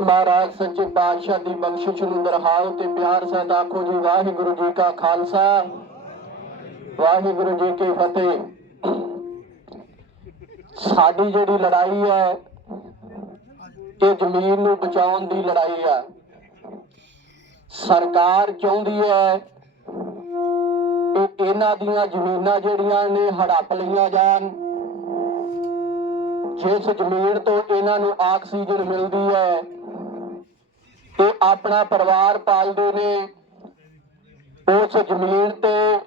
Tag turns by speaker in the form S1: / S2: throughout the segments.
S1: ਮਹਾਰਾਜ ਸੱਚੇ ਪਾਤਸ਼ਾਹ ਦੀ ਬਖਸ਼ਿਸ਼ ਨੂੰ ਦਰਹਾਓ ਤੇ ਪਿਆਰ ਸਹਿਤ ਆਖੋ ਜੀ, ਵਾਹਿਗੁਰੂ ਜੀ ਕਾ ਖਾਲਸਾ। ਵਾਹਿਗੁਰੂ ਜੀ ਕੀ ਫਤਿਹ। ਸਾਡੀ ਜਿਹੜੀ ਲੜਾਈ ਹੈ, ਇਹ ਜ਼ਮੀਨ ਨੂੰ ਬਚਾਉਣ ਦੀ ਲੜਾਈ ਹੈ ਸਰਕਾਰ ਚਾਹੁੰਦੀ ਹੈ ਕਿ ਇਹਨਾਂ ਦੀਆਂ ਜ਼ਮੀਨਾਂ ਜਿਹੜੀਆਂ ਨੇ ਹੜੱਪ ਲਈਆਂ ਜਾਣ। ਜਿਸ ਜ਼ਮੀਨ ਤੋਂ ਇਹਨਾਂ ਨੂੰ ਆਕਸੀਜਨ ਮਿਲਦੀ ਹੈ, ਤੇ ਆਪਣਾ ਪਰਿਵਾਰ ਪਾਲਦੇ ਨੇ, ਉਸ ਜ਼ਮੀਨ ਤੇ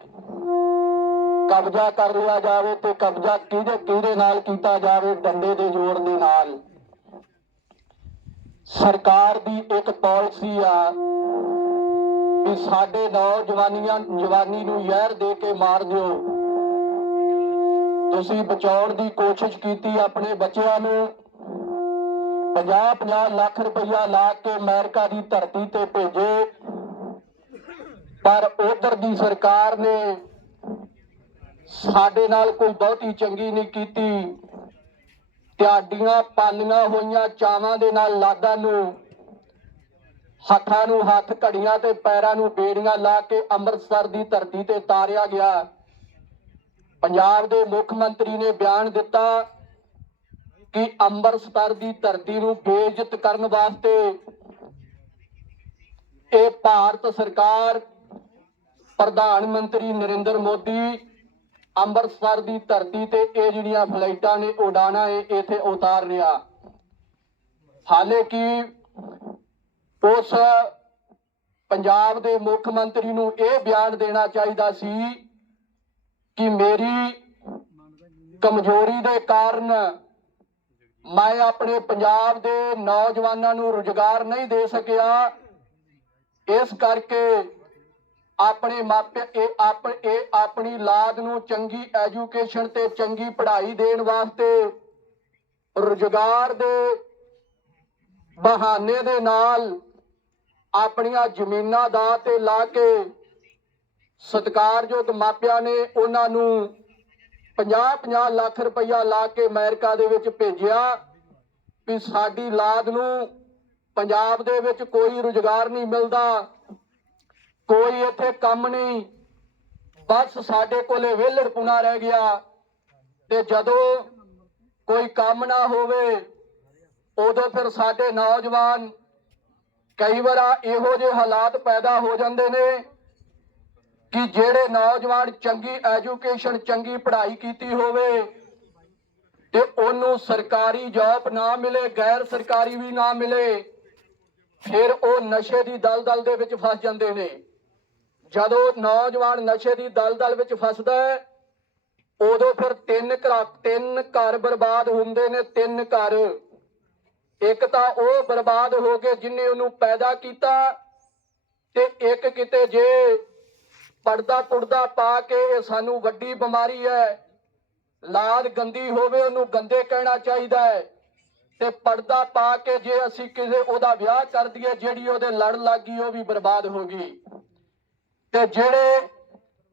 S1: ਕਬਜ਼ਾ ਕਰ ਲਿਆ ਜਾਵੇ ਤੇ ਕਬਜ਼ਾ ਕਿਹਦੇ ਕਿਹਦੇ ਨਾਲ ਕੀਤਾ ਜਾਵੇ ਡੰਡੇ ਦੇ ਜ਼ੋਰ ਦੇ ਨਾਲ। ਸਰਕਾਰ ਦੀ ਇੱਕ ਪਾਲਿਸੀ ਆ ਕਿ ਸਾਡੇ ਨੌਜਵਾਨੀਆਂ, ਜਵਾਨੀ ਨੂੰ ਜ਼ਹਿਰ ਦੇ ਕੇ ਮਾਰ ਦਿਓ। ਤੁਸੀਂ ਬਚਾਉਣ ਦੀ ਕੋਸ਼ਿਸ਼ ਕੀਤੀ ਆਪਣੇ ਬੱਚਿਆਂ ਨੂੰ। 50-50 ਲੱਖ ਰੁਪਈਆ ਲਾ ਕੇ ਅਮਰੀਕਾ ਦੀ ਧਰਤੀ ਤੇ ਭੇਜੇ। ਪਰ ਉਧਰ ਦੀ ਸਰਕਾਰ ਨੇ ਸਾਡੇ ਨਾਲ ਕੋਈ ਬਹੁਤੀ ਚੰਗੀ ਨਹੀਂ ਕੀਤੀ। ਤੁਹਾਡੀਆਂ ਪਾਲੀਆਂ ਹੋਈਆਂ ਚਾਵਾਂ ਦੇ ਨਾਲ ਲਾਗਾਂ ਨੂੰ, ਹੱਥਾਂ ਨੂੰ ਹੱਥ, ਘੜੀਆਂ ਤੇ ਪੈਰਾਂ ਨੂੰ ਬੇੜੀਆਂ ਲਾ ਕੇ ਅੰਮ੍ਰਿਤਸਰ ਦੀ ਧਰਤੀ ਤੇ ਤਾਰਿਆ ਗਿਆ। ਪੰਜਾਬ ਦੇ ਮੁੱਖ ਮੰਤਰੀ ਨੇ ਬਿਆਨ ਦਿੱਤਾ ਕਿ ਅੰਮ੍ਰਿਤਸਰ ਦੀ ਧਰਤੀ ਨੂੰ ਬੇਇੱਜ਼ਤ ਕਰਨ ਵਾਸਤੇ ਇਹ ਭਾਰਤ ਸਰਕਾਰ, ਪ੍ਰਧਾਨ ਮੰਤਰੀ ਨਰਿੰਦਰ ਮੋਦੀ ਅੰਮ੍ਰਿਤਸਰ ਦੀ ਧਰਤੀ ਤੇ ਇਹ ਜਿਹੜੀਆਂ ਫਲਾਈਟਾਂ ਨੇ ਉਡਾਣਾ ਏ ਇੱਥੇ ਉਤਾਰ ਰਿਹਾ। ਹਾਲੇ ਕਿ ਉਸ ਪੰਜਾਬ ਦੇ ਮੁੱਖ ਮੰਤਰੀ ਨੂੰ ਇਹ ਬਿਆਨ ਦੇਣਾ ਚਾਹੀਦਾ ਸੀ ਕਿ ਮੇਰੀ ਕਮਜ਼ੋਰੀ ਦੇ ਕਾਰਨ ਮੈਂ ਆਪਣੇ ਪੰਜਾਬ ਦੇ ਨੌਜਵਾਨਾਂ ਨੂੰ ਰੁਜ਼ਗਾਰ ਨਹੀਂ ਦੇ ਸਕਿਆ। ਇਸ ਕਰਕੇ ਆਪਣੇ ਮਾਪੇ, ਇਹ ਆਪ ਆਪਣੀ ਲਾਦ ਨੂੰ ਚੰਗੀ ਐਜੂਕੇਸ਼ਨ ਤੇ ਚੰਗੀ ਪੜ੍ਹਾਈ ਦੇਣ ਵਾਸਤੇ ਰੁਜ਼ਗਾਰ ਦੇ ਬਹਾਨੇ ਦੇ ਨਾਲ ਆਪਣੀਆਂ ਜ਼ਮੀਨਾਂ ਦਾ ਤੇ ਲਾ ਕੇ ਸਤਿਕਾਰਯੋਗ ਮਾਪਿਆਂ ਨੇ ਉਹਨਾਂ ਨੂੰ 50-50 ਲੱਖ ਰੁਪਈਆ ਲਾ ਕੇ ਅਮਰੀਕਾ ਦੇ ਵਿੱਚ ਭੇਜਿਆ ਵੀ ਸਾਡੀ ਲਾਦ ਨੂੰ ਪੰਜਾਬ ਦੇ ਵਿੱਚ ਕੋਈ ਰੁਜ਼ਗਾਰ ਨਹੀਂ ਮਿਲਦਾ, ਕੋਈ ਇੱਥੇ ਕੰਮ ਨਹੀਂ। ਬਸ ਸਾਡੇ ਕੋਲੇ ਵਿਹਲੜਪੁਣਾ ਰਹਿ ਗਿਆ ਤੇ ਜਦੋਂ ਕੋਈ ਕੰਮ ਨਾ ਹੋਵੇ, ਉਦੋਂ ਫਿਰ ਸਾਡੇ ਨੌਜਵਾਨ ਕਈ ਵਾਰ ਇਹੋ ਜਿਹੇ ਹਾਲਾਤ ਪੈਦਾ ਹੋ ਜਾਂਦੇ ਨੇ ਕਿ ਜਿਹੜੇ ਨੌਜਵਾਨ ਚੰਗੀ ਐਜੂਕੇਸ਼ਨ, ਚੰਗੀ ਪੜ੍ਹਾਈ ਕੀਤੀ ਹੋਵੇ ਤੇ ਉਹਨੂੰ ਸਰਕਾਰੀ ਜੌਬ ਨਾ ਮਿਲੇ, ਗੈਰ ਸਰਕਾਰੀ ਵੀ ਨਾ ਮਿਲੇ, ਫਿਰ ਉਹ ਨਸ਼ੇ ਦੀ ਦਲਦਲ ਦੇ ਵਿੱਚ ਫਸ ਜਾਂਦੇ ਨੇ। ਜਦੋਂ ਨੌਜਵਾਨ ਨਸ਼ੇ ਦੀ ਦਲਦਲ ਵਿੱਚ ਫਸਦਾ ਹੈ, ਉਦੋਂ ਫਿਰ ਤਿੰਨ ਘਰ ਤਿੰਨ ਘਰ ਬਰਬਾਦ ਹੁੰਦੇ ਨੇ, ਤਿੰਨ ਘਰ। ਇੱਕ ਤਾਂ ਉਹ ਬਰਬਾਦ ਹੋ ਕੇ ਜਿਨੇ ਉਹਨੂੰ ਪੈਦਾ ਕੀਤਾ ਤੇ ਇੱਕ ਕਿਤੇ ਜੇ ਪਰਦਾ ਪੁਰਦਾ ਪਾ ਕੇ ਇਹ ਸਾਨੂੰ ਵੱਡੀ ਬਿਮਾਰੀ ਹੈ। ਲਾਦ ਗੰਦੀ ਹੋਵੇ ਉਹਨੂੰ ਗੰਦੇ ਕਹਿਣਾ ਚਾਹੀਦਾ ਹੈ। ਤੇ ਪਰਦਾ ਪਾ ਕੇ ਜੇ ਅਸੀਂ ਕਿਸੇ ਉਹਦਾ ਵਿਆਹ ਕਰ ਦਈਏ, ਜਿਹੜੀ ਉਹਦੇ ਲੜ ਲੱਗੀ ਉਹ ਵੀ ਬਰਬਾਦ ਹੋ ਗਈ। ਤੇ ਜਿਹੜੇ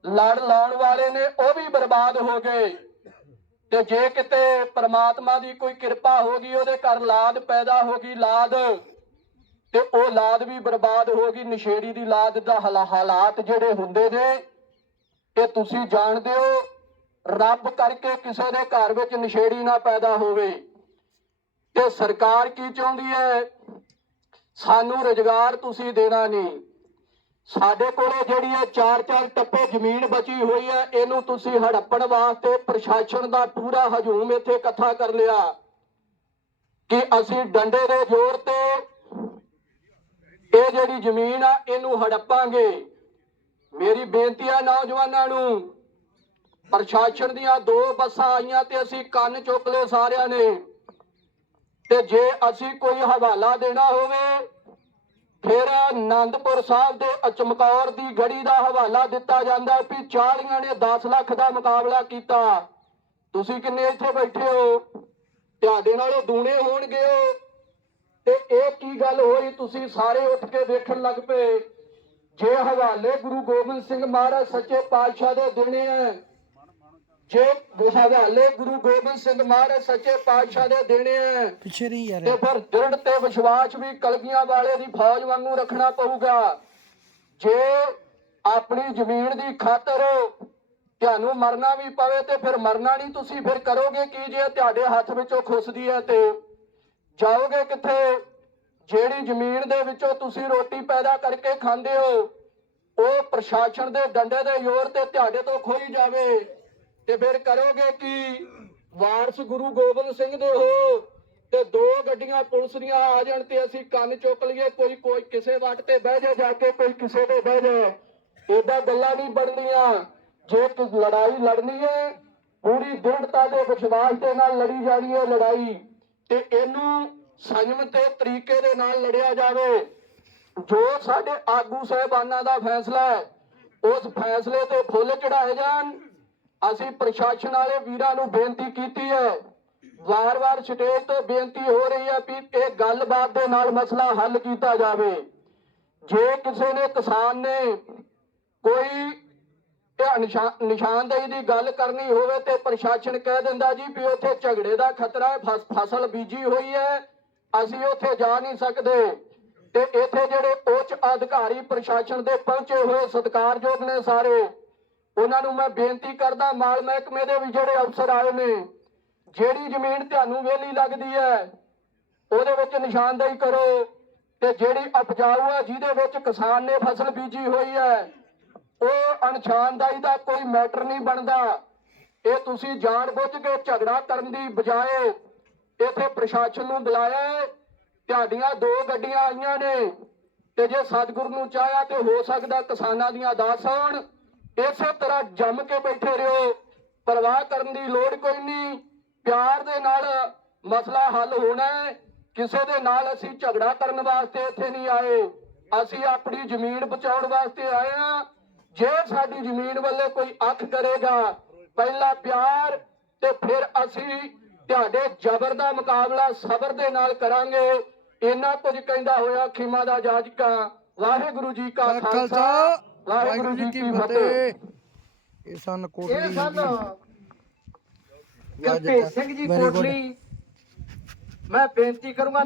S1: ਲੜ ਲਾਉਣ ਵਾਲੇ ਨੇ ਉਹ ਵੀ ਬਰਬਾਦ ਹੋ ਗਏ। ਤੇ ਜੇ ਕਿਤੇ ਪ੍ਰਮਾਤਮਾ ਦੀ ਕੋਈ ਕਿਰਪਾ ਹੋ ਗਈ, ਉਹਦੇ ਘਰ ਲਾਦ ਪੈਦਾ ਹੋ ਗਈ, ਲਾਦ। ਤੇ ਉਹ ਲਾਦ ਵੀ ਬਰਬਾਦ ਹੋ ਗਈ, ਨਸ਼ੇੜੀ ਦੀ ਲਾਦ ਦਾ ਹਾਲਾ- ਹਾਲਾਤ ਜਿਹੜੇ ਹੁੰਦੇ ਨੇ, ਇਹ ਤੁਸੀਂ ਜਾਣਦੇ ਹੋ, ਰੱਬ ਕਰਕੇ ਕਿਸੇ ਦੇ ਘਰ ਵਿੱਚ ਨਸ਼ੇੜੀ ਨਾ ਪੈਦਾ ਹੋਵੇ। ਤੇ ਸਰਕਾਰ ਕੀ ਚਾਹੁੰਦੀ ਹੈ? ਸਾਨੂੰ ਰੁਜ਼ਗਾਰ ਤੁਸੀਂ ਦੇਣਾ ਨਹੀਂ। ਸਾਡੇ ਕੋਲੇ ਜਿਹੜੀ ਹੈ ਚਾਰ ਚਾਰ ਟੱਪੇ ਜ਼ਮੀਨ ਬਚੀ ਹੋਈ ਹੈ, ਇਹਨੂੰ ਤੁਸੀਂ ਹੜੱਪਣ ਵਾਸਤੇ ਪ੍ਰਸ਼ਾਸਨ ਦਾ ਪੂਰਾ ਹਜੂਮ ਇੱਥੇ ਇਕੱਠਾ ਕਰ ਲਿਆ। ਕਿ ਅਸੀਂ ਡੰਡੇ ਦੇ ਜ਼ੋਰ ਤੇ ਇਹ ਜਿਹੜੀ ਜ਼ਮੀਨ ਆ, ਇਹਨੂੰ ਹੜੱਪਾਂਗੇ। ਮੇਰੀ ਬੇਨਤੀ ਆ ਨੌਜਵਾਨਾਂ ਨੂੰ, ਪ੍ਰਸ਼ਾਸਨ ਦੀਆਂ ਦੋ ਬੱਸਾਂ ਆਈਆਂ ਤੇ ਅਸੀਂ ਕੰਨ ਚੁੱਕ ਲਏ ਸਾਰਿਆਂ ਨੇ। ਤੇ ਜੇ ਅਸੀਂ ਕੋਈ ਹਵਾਲਾ ਦੇਣਾ ਹੋਵੇ, ਫਿਰ ਆਨੰਦਪੁਰ ਸਾਹਿਬ ਦੇ ਅਚਮਕੌਰ ਦੀ ਗੜੀ ਦਾ ਹਵਾਲਾ ਦਿੱਤਾ ਜਾਂਦਾ ਵੀ 40 ਨੇ 10 ਲੱਖ ਦਾ ਮੁਕਾਬਲਾ ਕੀਤਾ। ਤੁਸੀਂ ਕਿੰਨੇ ਇੱਥੇ ਬੈਠੇ ਹੋ? ਤੁਹਾਡੇ ਨਾਲੋਂ ਦੂਣੇ ਹੋਣਗੇ ਉਹ। ਤੇ ਇਹ ਕੀ ਗੱਲ ਹੋਈ? ਤੁਸੀਂ ਸਾਰੇ ਉੱਠ ਕੇ ਦੇਖਣ ਲੱਗ ਪਏ। ਜੇ ਹਵਾਲੇ ਗੁਰੂ ਗੋਬਿੰਦ ਸਿੰਘ ਮਹਾਰਾਜ ਸੱਚੇ ਪਾਤਸ਼ਾਹ ਦੇ ਦੇਣੇ ਆ ਜੇ ਹਵਾਲੇ ਗੁਰੂ ਗੋਬਿੰਦ ਸਿੰਘ ਮਹਾਰਾਜ ਸੱਚੇ ਪਾਤਸ਼ਾਹ ਦੇ ਦੇਣੇ ਆ
S2: ਪਿੱਛੇ ਨਹੀਂ ਯਾਰ।
S1: ਤੇ ਫਿਰ ਦ੍ਰਿੜ ਤੇ ਵਿਸ਼ਵਾਸ ਵੀ ਕਲਗੀਆਂ ਵਾਲੇ ਦੀ ਫੌਜ ਵਾਂਗੂ ਰੱਖਣਾ ਪਊਗਾ। ਜੇ ਆਪਣੀ ਜ਼ਮੀਨ ਦੀ ਖਾਤਰ ਤੁਹਾਨੂੰ ਮਰਨਾ ਵੀ ਪਵੇ ਤੇ ਫਿਰ ਮਰਨਾ ਨਹੀਂ ਤੁਸੀਂ ਫਿਰ ਕਰੋਗੇ ਕੀ ਜੇ ਤੁਹਾਡੇ ਹੱਥ ਵਿੱਚੋਂ ਖੁੱਸਦੀ ਹੈ ਤੇ ਜਾਓਗੇ ਕਿੱਥੇ? ਜਿਹੜੀ ਜ਼ਮੀਨ ਦੇ ਵਿੱਚੋਂ ਤੁਸੀਂ ਰੋਟੀ ਪੈਦਾ ਕਰਕੇ ਖਾਂਦੇ ਹੋ, ਉਹ ਪ੍ਰਸ਼ਾਸਨ ਦੇ ਡੰਡੇ ਦੇ ਜ਼ੋਰ ਤੇ ਤੁਹਾਡੇ ਤੋਂ ਖੋਈ ਜਾਵੇ। ਤੇ ਫਿਰ ਕਰੋਗੇ ਕੀ? ਵਾਰਸ ਗੁਰੂ ਗੋਬਿੰਦ ਸਿੰਘ ਦੇ ਹੋ, ਤੇ ਦੋ ਗੱਡੀਆਂ ਪੁਲਿਸ ਦੀਆਂ ਆ ਜਾਣ ਤੇ ਅਸੀਂ ਕੰਨ ਚੁੱਕ ਲਈਏ, ਕੋਈ ਕੋਈ ਕਿਸੇ ਵੱਟ ਤੇ ਬਹਿ ਜਾ ਜਾ ਕੇ ਕੋਈ ਕਿਸੇ ਤੇ ਬਹਿ ਜਾ ਏਦਾਂ ਗੱਲਾਂ ਨਹੀਂ ਬਣਦੀਆਂ। ਜੇ ਕੋਈ ਲੜਾਈ ਲੜਨੀ ਹੈ, ਪੂਰੀ ਦ੍ਰਿੜਤਾ ਦੇ ਵਿਸ਼ਵਾਸ ਦੇ ਨਾਲ ਲੜੀ ਜਾਣੀ ਹੈ ਲੜਾਈ। ਤੇ ਇਹਨੂੰ ਸੰਜਮ ਤੇ ਤਰੀਕੇ ਦੇ ਨਾਲ ਲੜਿਆ ਜਾਵੇ। ਜੋ ਸਾਡੇ ਆਗੂ ਸਹਿਬਾਨਾਂ ਦਾ ਫੈਸਲਾ ਹੈ, ਉਸ ਫੈਸਲੇ ਤੇ ਫੁੱਲ ਚੜਾਏ ਜਾਣ। ਅਸੀਂ ਪ੍ਰਸ਼ਾਸਨ ਵਾਲੇ ਵੀਰਾਂ ਨੂੰ ਬੇਨਤੀ ਕੀਤੀ ਹੈ। ਵਾਰ-ਵਾਰ ਸਟੇਜ ਤੋਂ ਬੇਨਤੀ ਹੋ ਰਹੀ ਹੈ ਵੀ ਇਹ ਗੱਲਬਾਤ ਦੇ ਨਾਲ ਮਸਲਾ ਹੱਲ ਕੀਤਾ ਜਾਵੇ। ਜੇ ਕਿਸੇ ਨੇ ਕਿਸਾਨ ਨੇ ਕੋਈ ਨਿਸ਼ਾਨਦੇਹੀ ਦੀ ਗੱਲ ਕਰਨੀ ਹੋਵੇ ਤੇ ਪ੍ਰਸ਼ਾਸਨ ਕਹਿ ਦਿੰਦਾ ਜੀ ਵੀ ਉੱਥੇ ਝਗੜੇ ਦਾ ਖਤਰਾ ਹੈ ਫਸਲ ਬੀਜੀ ਹੋਈ ਹੈ। ਅਸੀਂ ਉੱਥੇ ਜਾ ਨਹੀਂ ਸਕਦੇ। ਤੇ ਇੱਥੇ ਜਿਹੜੇ ਉੱਚ ਅਧਿਕਾਰੀ ਪ੍ਰਸ਼ਾਸਨ ਦੇ ਪਹੁੰਚੇ ਹੋਏ ਸਤਿਕਾਰਯੋਗ ਨੇ ਸਾਰੇ, ਉਹਨਾਂ ਨੂੰ ਮੈਂ ਬੇਨਤੀ ਕਰਦਾ, ਮਾਲ ਮਹਿਕਮੇ ਦੇ ਵੀ ਜਿਹੜੇ ਅਫਸਰ ਆਏ ਨੇ, ਜਿਹੜੀ ਜ਼ਮੀਨ ਤੁਹਾਨੂੰ ਵੇਲੀ ਲੱਗਦੀ ਹੈ, ਉਹਦੇ ਵਿੱਚ ਨਿਸ਼ਾਨਦੇਹੀ ਕਰੋ। ਤੇ ਜਿਹੜੀ ਉਪਜਾਊ ਹੈ, ਜਿਹਦੇ ਵਿੱਚ ਕਿਸਾਨ ਨੇ ਫਸਲ ਬੀਜੀ ਹੋਈ ਹੈ ਉਹ ਅਣਛਾਨਦਾਈ ਦਾ ਕੋਈ ਮੈਟਰ ਨਹੀਂ ਬਣਦਾ। ਇਹ ਤੁਸੀਂ ਜਾਣ ਬੁੱਝ ਕੇ ਝਗੜਾ ਕਰਨ ਦੀ ਬਜਾਏ ਇੱਥੇ ਪ੍ਰਸ਼ਾਸਨ ਨੂੰ ਬੁਲਾਇਆ ਤੁਹਾਡੀਆਂ ਦੋ ਗੱਡੀਆਂ ਆਈਆਂ ਨੇ ਤੇ ਜੇ ਸਤਿਗੁਰੂ ਨੂੰ ਚਾਹਿਆ ਤੇ ਹੋ ਸਕਦਾ ਕਿਸਾਨਾਂ ਦੀਆਂ ਦਾਸ ਹੋਣ। ਇਸੇ ਤਰ੍ਹਾਂ ਜੰਮ ਕੇ ਬੈਠੇ ਰਹੋ। ਪਰਵਾਹ ਕਰਨ ਦੀ ਲੋੜ ਕੋਈ ਨਹੀਂ। ਪਿਆਰ ਦੇ ਨਾਲ ਮਸਲਾ ਹੱਲ ਹੋਣਾ ਹੈ। ਕਿਸੇ ਦੇ ਨਾਲ ਅਸੀਂ ਝਗੜਾ ਕਰਨ ਵਾਸਤੇ ਇੱਥੇ ਨਹੀਂ ਆਏ। ਅਸੀਂ ਆਪਣੀ ਜ਼ਮੀਨ ਬਚਾਉਣ ਵਾਸਤੇ ਆਏ ਹਾਂ। ਜੇ ਸਾਡੀ ਜ਼ਮੀਨ ਵੱਲੇ ਕੋਈ ਅੱਖ ਕਰੇਗਾ ਪਹਿਲਾ ਪਿਆਰ ਤੇ ਫਿਰ ਅਸੀਂ ਤੁਹਾਡੇ ਜ਼ਬਰ ਦਾ ਮੁਕਾਬਲਾ ਸਬਰ ਦੇ ਨਾਲ ਕਰਾਂਗੇ। ਇੰਨਾ ਕੁਝ ਕਹਿੰਦਾ ਹੋਇਆ ਖਿਮਾ ਦਾ ਜਾਜਕਾ ਵਾਹਿਗੁਰੂ ਜੀ ਕਾ ਖਾਲਸਾ ਵਾਹਿਗੁਰੂ ਜੀ ਕੀ ਫਤਿਹ।
S2: ਇਹ ਸਨ
S3: ਇਹ
S2: ਕੋਟਲੀ
S3: ਸਨ। ਗੁਰਭੇਜ ਸਿੰਘ ਜੀ. ਕੋਟਲੀ। ਮੈਂ ਬੇਨਤੀ ਕਰੂੰਗਾ